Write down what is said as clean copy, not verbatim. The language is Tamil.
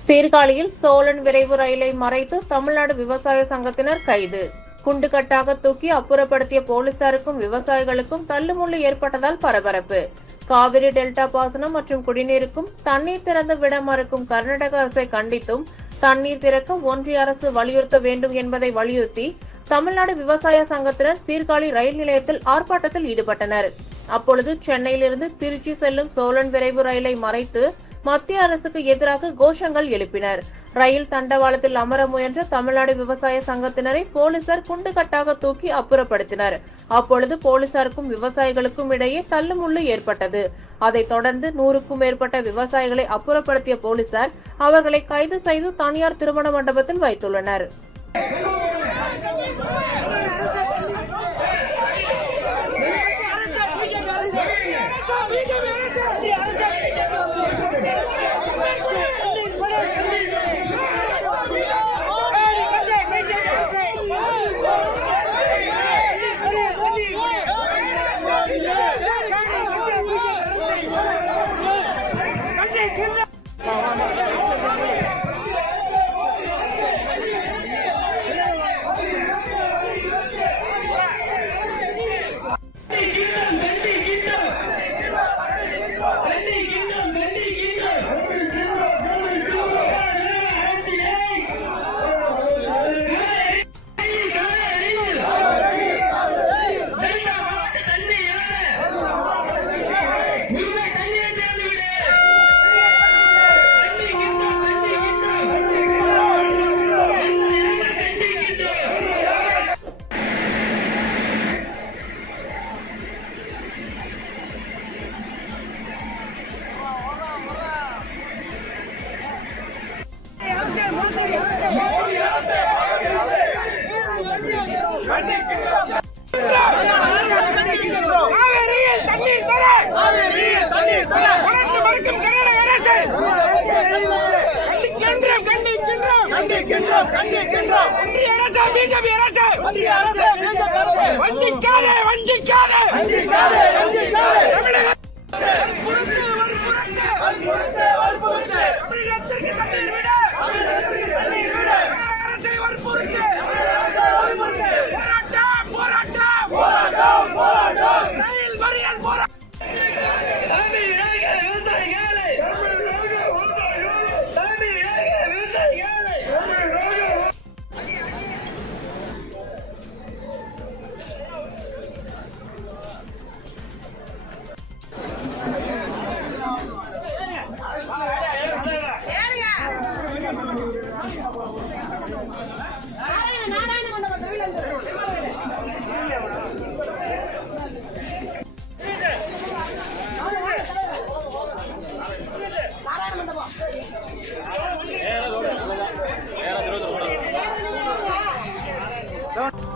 சீர்காழியில் சோழன் விரைவு ரயிலை மறைத்து தமிழ்நாடு விவசாய சங்கத்தினர் கைது. குண்டுகட்டாக தூக்கி அப்புறப்படுத்திய போலீசாருக்கும் விவசாயிகளுக்கும் தள்ளுமுள்ளு ஏற்பட்டதால் பரபரப்பு. காவிரி டெல்டா பாசனம் மற்றும் குடிநீருக்கும் தண்ணீர் திறந்து விட மறுக்கும் கர்நாடக அரசை கண்டித்தும் தண்ணீர் திறக்க ஒன்றிய அரசு வலியுறுத்த வேண்டும் என்பதை வலியுறுத்தி தமிழ்நாடு விவசாய சங்கத்தினர் சீர்காழி ரயில் நிலையத்தில் ஆர்ப்பாட்டத்தில் ஈடுபட்டனர். அப்பொழுது சென்னையிலிருந்து திருச்சி செல்லும் சோழன் விரைவு ரயிலை மறைத்து மத்திய அரசுக்கு எதிராக கோஷங்கள் எழுப்பினர். ரயில் தண்டவாளத்தில் அமர முயன்ற தமிழ்நாடு விவசாய சங்கத்தினரை போலீசார் குண்டுகட்டாக தூக்கி அப்புறப்படுத்தினர். அப்பொழுது போலீசாருக்கும் விவசாயிகளுக்கும் இடையே தள்ளுமுள்ளு ஏற்பட்டது. அதைத் தொடர்ந்து 100க்கும் மேற்பட்ட விவசாயிகளை அப்புறப்படுத்திய போலீசார் அவர்களை கைது செய்து தனியார் திருமண மண்டபத்தில் வைத்துள்ளனர். காவிரியில் தண்ணீர் தர உனக்கு மறுக்கும் கர்நாடக அரசு கண்டிக்கின்றோம். ஒன்றிய அரசு பிஜேபி அரசு வஞ்சிக்காதே தமிழகத்திற்கு தண்ணீர் விட அரசை வற்புறுத்து போராட்டம் ரயில் மறியல் போராட்டம். Don't